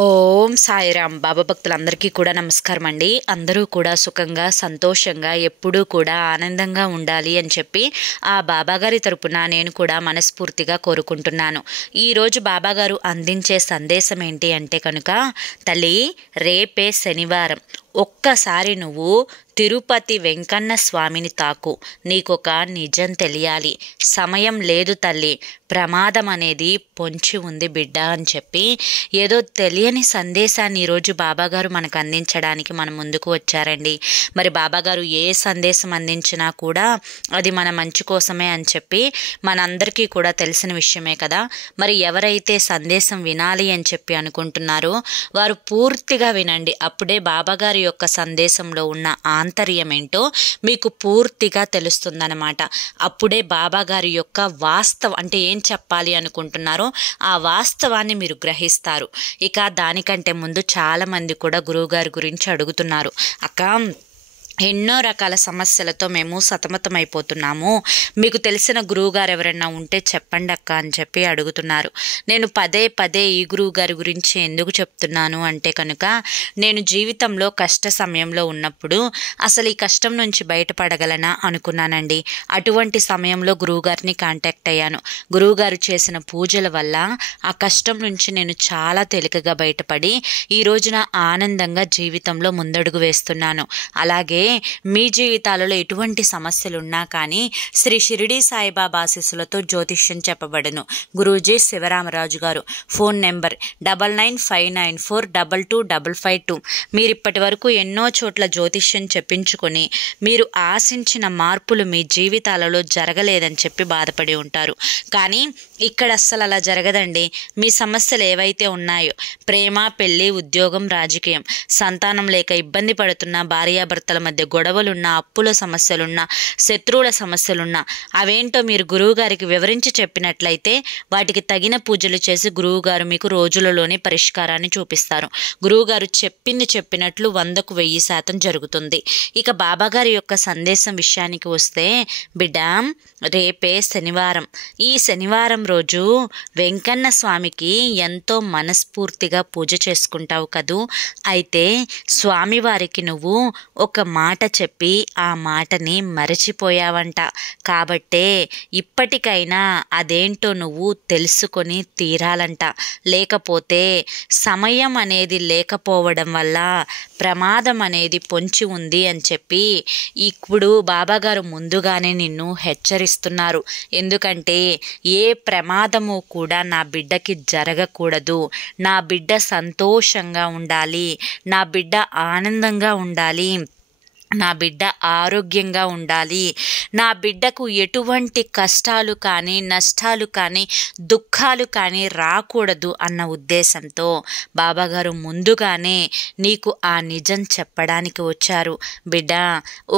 ఓం సాయిరామ్. బాబా భక్తులందరికీ కూడా నమస్కారం అండి. అందరూ కూడా సుఖంగా సంతోషంగా ఎప్పుడూ కూడా ఆనందంగా ఉండాలి అని చెప్పి ఆ బాబాగారి తరపున నేను కూడా మనస్ఫూర్తిగా కోరుకుంటున్నాను. ఈరోజు బాబాగారు అందించే సందేశం ఏంటి అంటే కనుక, తల్లి రేపే శనివారం, ఒక్కసారి నువ్వు తిరుపతి వెంకన్న స్వామిని తాకు, నీకొక నిజం తెలియాలి. సమయం లేదు తల్లి, ప్రమాదం అనేది పొంచి ఉంది బిడ్డ అని చెప్పి ఏదో తెలియని సందేశాన్ని ఈరోజు బాబాగారు మనకు అందించడానికి మన ముందుకు వచ్చారండి. మరి బాబాగారు ఏ సందేశం అందించినా కూడా అది మన మంచి కోసమే అని చెప్పి మనందరికీ కూడా తెలిసిన విషయమే కదా. మరి ఎవరైతే సందేశం వినాలి అని చెప్పి అనుకుంటున్నారో వారు పూర్తిగా వినండి. అప్పుడే బాబాగారి యొక్క సందేశంలో ఉన్న ఆంతర్యం ఏంటో మీకు పూర్తిగా తెలుస్తుందన్నమాట. అప్పుడే బాబాగారి యొక్క వాస్తవం అంటే ఏం చెప్పాలి అనుకుంటున్నారో ఆ వాస్తవాన్ని మీరు గ్రహిస్తారు. ఇక దానికంటే ముందు చాలామంది కూడా గురువుగారి గురించి అడుగుతున్నారు, అక్క ఎన్నో రకాల సమస్యలతో మేము సతమతమైపోతున్నాము, మీకు తెలిసిన గురువుగారు ఎవరైనా ఉంటే చెప్పండి అక్క అని చెప్పి అడుగుతున్నారు. నేను పదే పదే ఈ గురువుగారి గురించి ఎందుకు చెప్తున్నాను అంటే కనుక, నేను జీవితంలో కష్ట సమయంలో ఉన్నప్పుడు అసలు ఈ కష్టం నుంచి బయటపడగలనా అనుకున్నానండి. అటువంటి సమయంలో గురువుగారిని కాంటాక్ట్ అయ్యాను. గురువుగారు చేసిన పూజల వల్ల ఆ కష్టం నుంచి నేను చాలా తేలికగా బయటపడి ఈ రోజున ఆనందంగా జీవితంలో ముందడుగు వేస్తున్నాను. అలాగే మీ జీవితాలలో ఎటువంటి సమస్యలున్నా కానీ శ్రీ షిరిడి సాయిబాబా ఆశీస్సులతో జ్యోతిష్యం చెప్పబడును. గురూజీ శివరామరాజు గారు. Phone number 9959422552. మీరు ఇప్పటి వరకు ఎన్నో చోట్ల జ్యోతిష్యం చెప్పించుకొని మీరు ఆశించిన మార్పులు మీ జీవితాలలో జరగలేదని చెప్పి బాధపడి ఉంటారు. కానీ ఇక్కడ అస్సలు అలా జరగదండి. మీ సమస్యలు ఏవైతే ఉన్నాయో, ప్రేమ, పెళ్లి, ఉద్యోగం, రాజకీయం, సంతానం లేక ఇబ్బంది పడుతున్న భార్యాభర్తల మధ్య గొడవలున్నా, అప్పుల సమస్యలున్నా, శత్రువుల సమస్యలున్నా అవేంటో మీరు గురువుగారికి వివరించి చెప్పినట్లయితే వాటికి తగిన పూజలు చేసి గురువుగారు మీకు రోజులలోనే పరిష్కారాన్ని చూపిస్తారు. గురువుగారు చెప్పింది చెప్పినట్లు 100కు 1000% జరుగుతుంది. ఇక బాబాగారి యొక్క సందేశం విషయానికి వస్తే, బిడ్డ రేపే శనివారం. ఈ శనివారం రోజు వెంకన్న స్వామికి ఎంతో మనస్ఫూర్తిగా పూజ చేసుకుంటావు కదూ. అయితే స్వామివారికి నువ్వు ఒక మాట చెప్పి ఆ మాటని మరచిపోయావంట. కాబట్టే ఇప్పటికైనా అదేంటో నువ్వు తెలుసుకొని తీరాలంట. లేకపోతే సమయం అనేది లేకపోవడం వల్ల ప్రమాదం అనేది పొంచి ఉంది అని చెప్పి ఇప్పుడు బాబాగారు ముందుగానే నిన్ను హెచ్చరిస్తున్నారు. ఎందుకంటే ఏ ప్రమాదము కూడా నా బిడ్డకి జరగకూడదు, నా బిడ్డ సంతోషంగా ఉండాలి, నా బిడ్డ ఆనందంగా ఉండాలి, నా బిడ్డ ఆరోగ్యంగా ఉండాలి, నా బిడ్డకు ఎటువంటి కష్టాలు కానీ నష్టాలు కానీ దుఃఖాలు కానీ రాకూడదు అన్న ఉద్దేశంతో బాబాగారు ముందుగానే నీకు ఆ నిజం చెప్పడానికి వచ్చారు. బిడ్డ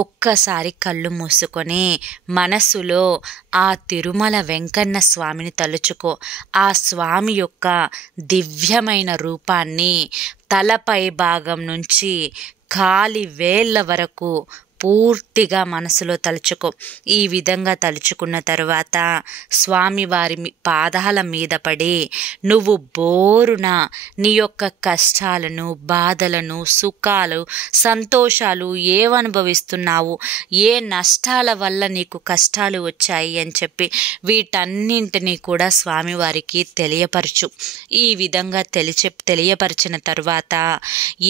ఒక్కసారి కళ్ళు మూసుకొని మనసులో ఆ తిరుమల వెంకన్న స్వామిని తలుచుకో. ఆ స్వామి యొక్క దివ్యమైన రూపాన్ని తలపై భాగం నుంచి కాలి వేళ్ళ వరకు పూర్తిగా మనసులో తలుచుకో. ఈ విధంగా తలుచుకున్న తరువాత స్వామివారి పాదాల మీద పడి నువ్వు బోరున నీ యొక్క కష్టాలను, బాధలను, సుఖాలు, సంతోషాలు ఏవనుభవిస్తున్నావు, ఏ నష్టాల వల్ల నీకు కష్టాలు వచ్చాయి అని చెప్పి వీటన్నింటినీ కూడా స్వామివారికి తెలియపరచు. ఈ విధంగా తెలియపరిచిన తరువాత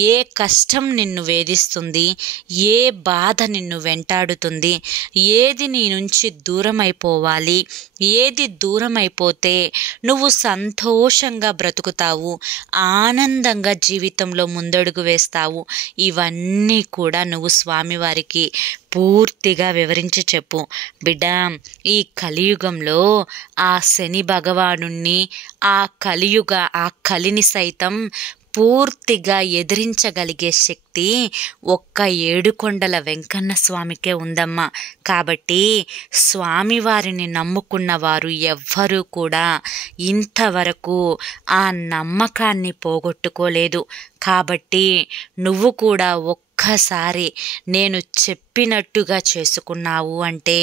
ఏ కష్టం నిన్ను వేధిస్తుంది, ఏ బాధ నిన్ను వెంటాడుతుంది, ఏది నీ నుంచి దూరం అయిపోవాలి, ఏది దూరం అయిపోతే నువ్వు సంతోషంగా బ్రతుకుతావు, ఆనందంగా జీవితంలో ముందడుగు వేస్తావు, ఇవన్నీ కూడా నువ్వు స్వామివారికి పూర్తిగా వివరించి చెప్పు. బిడ్డ ఈ కలియుగంలో ఆ శని భగవానుణ్ణి, ఆ కలిని సైతం పూర్తిగా ఎదిరించగలిగే శక్తి ఒక్క ఏడుకొండల వెంకన్న స్వామికే ఉందమ్మా. కాబట్టి స్వామివారిని నమ్ముకున్న వారు ఎవ్వరూ కూడా ఇంతవరకు ఆ నమ్మకాన్ని పోగొట్టుకోలేదు. కాబట్టి నువ్వు కూడా ఒక్కసారి నేను చెప్పినట్టుగా చేసుకున్నావు అంటే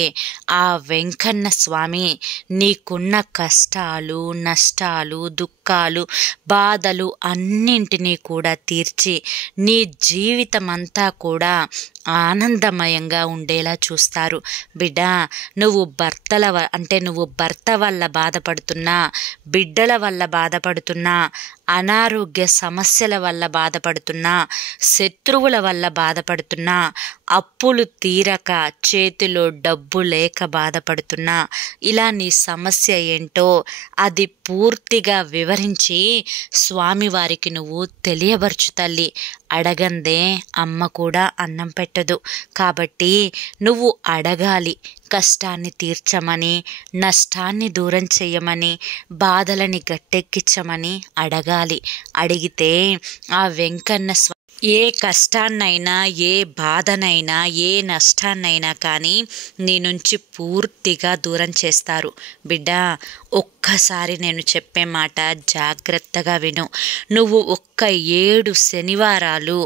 ఆ వెంకన్న స్వామి నీకున్న కష్టాలు, నష్టాలు, దుఃఖాలు, బాధలు అన్నింటినీ కూడా తీర్చి నీ జీవితమంతా కూడా ఆనందమయంగా ఉండేలా చూస్తారు. బిడ్డ, నువ్వు నువ్వు భర్త వల్ల బాధపడుతున్నా, బిడ్డల వల్ల బాధపడుతున్నా, అనారోగ్య సమస్యల వల్ల బాధపడుతున్నా, శత్రువుల వల్ల బాధపడుతున్నా, అప్పులు తీరక చేతిలో డబ్బు లేక బాధపడుతున్నా, ఇలా నీ సమస్య ఏంటో అది పూర్తిగా వివరించి స్వామివారికి నువ్వు తెలియబరచు తల్లి. అడగందే అమ్మ కూడా అన్నం పెట్టదు. కాబట్టి నువ్వు అడగాలి, కష్టాన్ని తీర్చమని, నష్టాన్ని దూరం చెయ్యమని, బాధలని గట్టెక్కించమని అడగాలి. అడిగితే ఆ వెంకన్న ఏ కష్టాన్నైనా, ఏ బాధనైనా, ఏ నష్టాన్నైనా కానీ నీ నుంచి పూర్తిగా దూరం చేస్తారు. బిడ్డ, ఒక్కసారి నేను చెప్పే మాట జాగ్రత్తగా విను. నువ్వు 7 శనివారాలు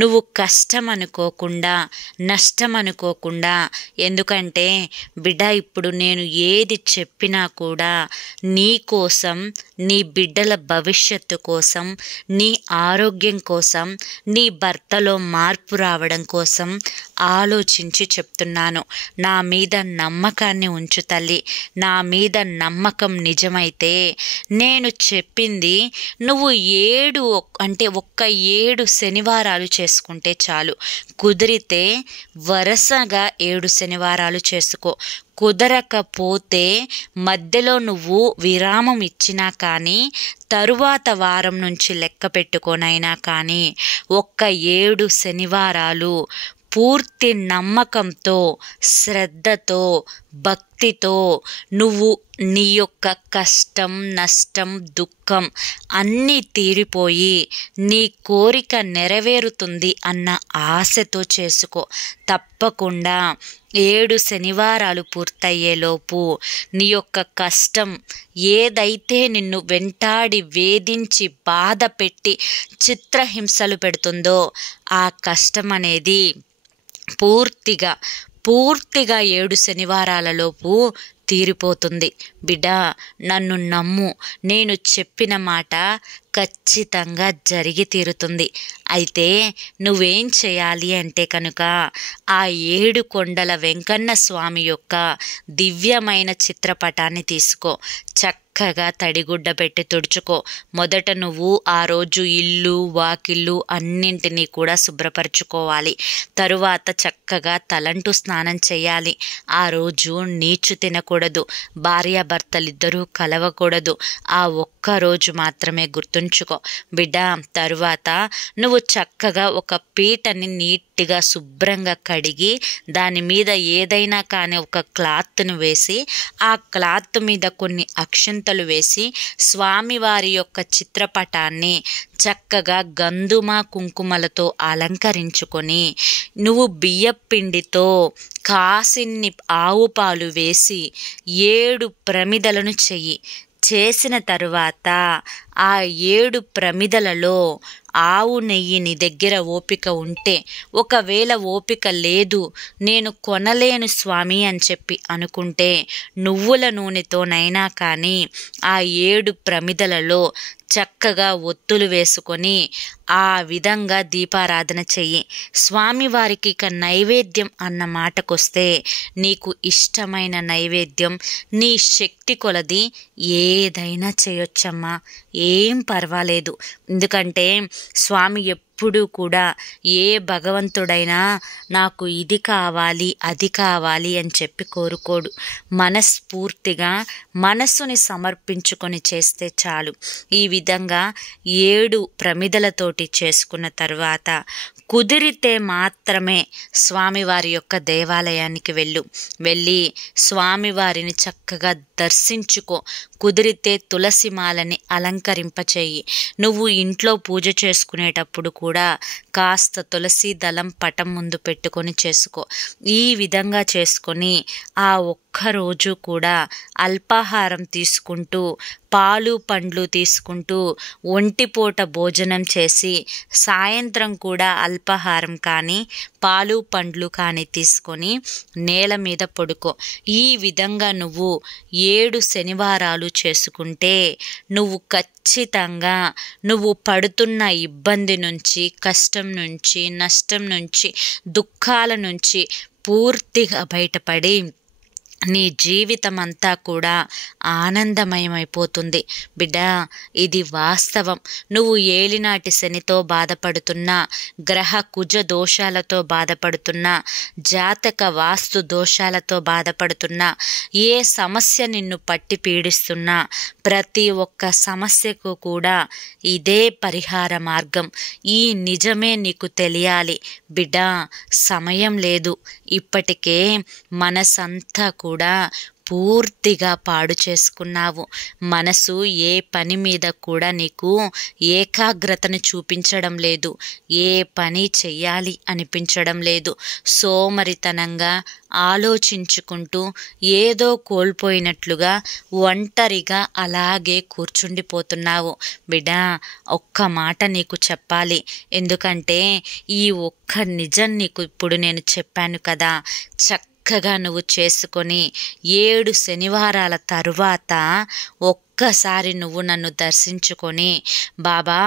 నువ్వు కష్టం అనుకోకుండా, నష్టం అనుకోకుండా, ఎందుకంటే బిడ్డ ఇప్పుడు నేను ఏది చెప్పినా కూడా నీ కోసం, నీ బిడ్డల భవిష్యత్తు కోసం, నీ ఆరోగ్యం కోసం, నీ భర్తలో మార్పు రావడం కోసం ఆలోచించి చెప్తున్నాను. నా మీద నమ్మకాన్ని ఉంచు తల్లి. నా మీద నమ్మకం నిజమైతే నేను చెప్పింది నువ్వు 7 శనివారాలు చేసుకుంటే చాలు. కుదిరితే వరుసగా 7 శనివారాలు చేసుకో. కుదరకపోతే మధ్యలో నువ్వు విరామం ఇచ్చినా కానీ తరువాత వారం నుంచి లెక్క పెట్టుకోనైనా కానీ 7 శనివారాలు పూర్తి నమ్మకంతో, శ్రద్ధతో, భక్తితో నువ్వు నీ యొక్క కష్టం, నష్టం, దుఃఖం అన్నీ తీరిపోయి నీ కోరిక నెరవేరుతుంది అన్న ఆశతో చేసుకో. తప్పకుండా 7 శనివారాలు పూర్తయ్యేలోపు నీ యొక్క కష్టం ఏదైతే నిన్ను వెంటాడి వేధించి బాధ పెట్టి చిత్రహింసలు పెడుతుందో ఆ కష్టం అనేది పూర్తిగా 7 శనివారాలలోపు తీరిపోతుంది. బిడ్డ, నన్ను నమ్ము. నేను చెప్పిన మాట ఖచ్చితంగా జరిగి తీరుతుంది. అయితే నువ్వేం చేయాలి అంటే కనుక ఆ 7 కొండల వెంకన్న స్వామి యొక్క దివ్యమైన చిత్రపటాన్ని తీసుకో. చక్కగా తడిగుడ్డ పెట్టి తుడుచుకో. మొదట నువ్వు ఆ రోజు ఇల్లు, వాకిళ్ళు అన్నింటినీ కూడా శుభ్రపరచుకోవాలి. తరువాత చక్కగా తలంటు స్నానం చేయాలి. ఆ రోజు నీచు తినకూడదు. భార్యాభర్తలిద్దరూ కలవకూడదు. ఆ ఒక్కరోజు మాత్రమే గుర్తుంచుకో బిడ్డ. తరువాత నువ్వు చక్కగా ఒక పీటని నీట్గా శుభ్రంగా కడిగి దాని మీద ఏదైనా కానీ ఒక క్లాత్ను వేసి ఆ క్లాత్ మీద కొన్ని అక్షంతలు వేసి స్వామివారి యొక్క చిత్రపటాన్ని చక్కగా గంధుమ కుంకుమలతో అలంకరించుకొని నువ్వు బియ్యపిండితో కాసిన్ని ఆవు పాలు వేసి 7 ప్రమిదలను చెయ్యి. చేసిన తరువాత ఆ 7 ప్రమిదలలో ఆవు నెయ్యి నీ దగ్గర ఓపిక ఉంటే, ఒకవేళ ఓపిక లేదు, నేను కొనలేను స్వామి అని చెప్పి అనుకుంటే నువ్వుల నూనెతోనైనా కానీ ఆ 7 ప్రమిదలలో చక్కగా ఒత్తులు వేసుకొని ఆ విధంగా దీపారాధన చెయ్యి. స్వామివారికి ఇక నైవేద్యం అన్న మాటకొస్తే నీకు ఇష్టమైన నైవేద్యం నీ శక్తి కొలది ఏదైనా చేయొచ్చమ్మా, ఏం పర్వాలేదు. ఎందుకంటే స్వామి ఎప్పుడూ కూడా ఏ భగవంతుడైనా నాకు ఇది కావాలి, అది కావాలి అని చెప్పి కోరుకోడు. మనస్ఫూర్తిగా మనస్సుని సమర్పించుకొని చేస్తే చాలు. ఈ విధంగా 7 ప్రమిదలతోటి చేసుకున్న తర్వాత కుదిరితే మాత్రమే స్వామివారి యొక్క దేవాలయానికి వెళ్ళి స్వామివారిని చక్కగా దర్శించుకో. కుదిరితే తులసి మాలని అలంకరింపచేయి. నువ్వు ఇంట్లో పూజ చేసుకునేటప్పుడు కూడా కాస్త తులసి దళం పటం ముందు పెట్టుకొని చేసుకో. ఈ విధంగా చేసుకొని ఆ ఒక్క ఒక్కరోజు కూడా అల్పాహారం తీసుకుంటూ పాలు పండ్లు తీసుకుంటూ ఒంటిపూట భోజనం చేసి సాయంత్రం కూడా అల్పాహారం కానీ పాలు పండ్లు కానీ తీసుకొని నేల మీద పడుకో. ఈ విధంగా నువ్వు 7 శనివారాలు చేసుకుంటే నువ్వు ఖచ్చితంగా నువ్వు పడుతున్న ఇబ్బంది నుంచి, కష్టం నుంచి, నష్టం నుంచి, దుఃఖాల నుంచి పూర్తిగా బయటపడి నీ జీవితం అంతా కూడా ఆనందమయమైపోతుంది. బిడ్డ, ఇది వాస్తవం. నువ్వు ఏలినాటి శనితో బాధపడుతున్నా, గ్రహ కుజ దోషాలతో బాధపడుతున్నా, జాతక వాస్తు దోషాలతో బాధపడుతున్నా, ఏ సమస్య నిన్ను పట్టి పీడిస్తున్నా ప్రతి ఒక్క సమస్యకు కూడా ఇదే పరిహార మార్గం. ఈ నిజమే నీకు తెలియాలి బిడ్డ. సమయం లేదు. ఇప్పటికే మనసంతా కూడా పూర్తిగా పాడు చేసుకున్నావు. మనసు ఏ పని మీద కూడా నీకు ఏకాగ్రతను చూపించడం లేదు. ఏ పని చెయ్యాలి అనిపించడం లేదు. సోమరితనంగా ఆలోచించుకుంటూ ఏదో కోల్పోయినట్లుగా ఒంటరిగా అలాగే కూర్చుండిపోతున్నావు. బిడ్డ, ఒక్క మాట నీకు చెప్పాలి. ఎందుకంటే ఈ ఒక్క నిజం నీకు ఇప్పుడు నేను చెప్పాను కదా. చక్కగా నువ్వు చేసుకొని 7 శనివారాల తరువాత ఒక్కసారి నువ్వు నన్ను దర్శించుకొని, బాబా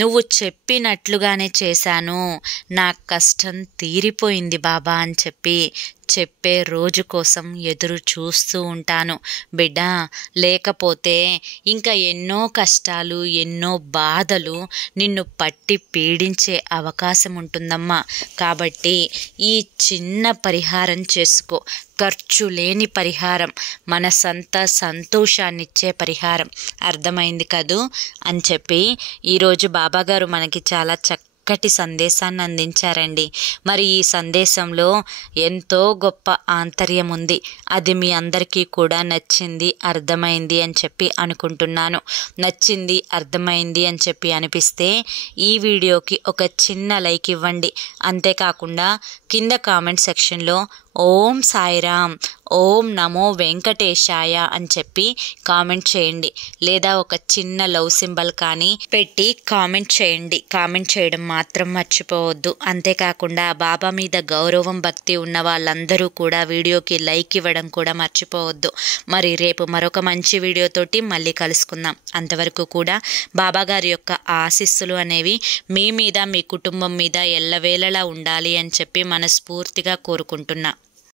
నువ్వు చెప్పినట్లుగానే చేశాను, నా కష్టం తీరిపోయింది బాబా అని చెప్పే రోజు కోసం ఎదురు చూస్తూ ఉంటాను బిడ్డ. లేకపోతే ఇంకా ఎన్నో కష్టాలు, ఎన్నో బాధలు నిన్ను పట్టి పీడించే అవకాశం ఉంటుందమ్మా. కాబట్టి ఈ చిన్న పరిహారం చేసుకో. ఖర్చు లేని పరిహారం, మనసంతా సంతోషాన్నిచ్చే పరిహారం. అర్థమైంది కదూ అని చెప్పి ఈరోజు బాబాగారు మనకి చాలా చక్కటి సందేశాన్ని అందించారండి. మరి ఈ సందేశంలో ఎంతో గొప్ప ఆంతర్యం ఉంది. అది మీ అందరికీ కూడా నచ్చింది, అర్థమైంది అని చెప్పి అనుకుంటున్నాను. నచ్చింది, అర్థమైంది అని చెప్పి అనిపిస్తే ఈ వీడియోకి ఒక చిన్న లైక్ ఇవ్వండి. అంతేకాకుండా కింద కామెంట్ సెక్షన్లో ఓం సాయిరామ్, ఓం నమో వెంకటేశాయ అని చెప్పి కామెంట్ చేయండి. లేదా ఒక చిన్న లవ్ సింబల్ కానీ పెట్టి కామెంట్ చేయండి. కామెంట్ చేయడం మాత్రం మర్చిపోవద్దు. అంతేకాకుండా బాబా మీద గౌరవం, భక్తి ఉన్న వాళ్ళందరూ కూడా వీడియోకి లైక్ ఇవ్వడం కూడా మర్చిపోవద్దు. మరి రేపు మరొక మంచి వీడియోతోటి మళ్ళీ కలుసుకుందాం. అంతవరకు కూడా బాబా గారి యొక్క ఆశీస్సులు అనేవి మీ మీద, మీ కుటుంబం మీద ఎల్లవేళలా ఉండాలి అని చెప్పి మనస్ఫూర్తిగా కోరుకుంటున్నా.